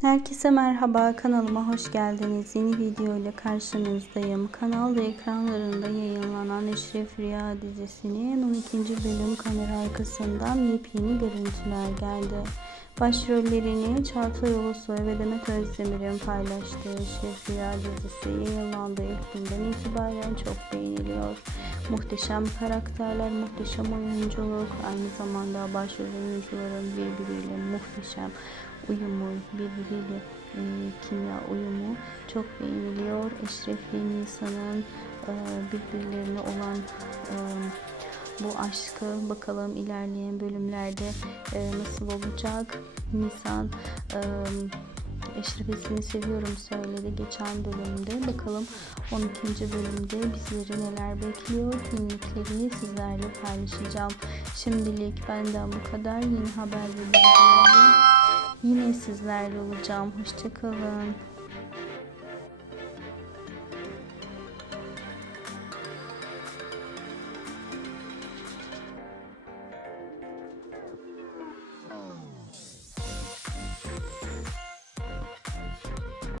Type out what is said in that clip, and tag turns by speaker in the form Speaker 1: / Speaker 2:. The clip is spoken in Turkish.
Speaker 1: Herkese merhaba kanalıma hoş geldiniz. Yeni video ile karşınızdayım. Kanal ve ekranlarında yayınlanan Eşref Rüya dizisinin 12. bölüm kamera arkasından yepyeni görüntüler geldi. Başrollerini Çağatay Ulusoy ve Demet Özdemir'in paylaştığı Eşref Rüya dizisi yayınlandığı ilk günden itibaren çok beğeniliyor. Muhteşem karakterler, muhteşem oyunculuk, aynı zamanda başrol oyuncuların birbiriyle muhteşem uyumu, birbiriyle e, kimya uyumu çok beğeniliyor. Eşref ve Nisa'nın e, birbirlerine olan e, bu aşkı bakalım ilerleyen bölümlerde e, nasıl olacak. Nisan e, Eşref'e seni seviyorum söyledi geçen bölümde. Bakalım 12. bölümde bizleri neler bekliyor. Günlükleri sizlerle paylaşacağım. Şimdilik benden bu kadar. Yeni haber yine sizlerle olacağım. Hoşçakalın.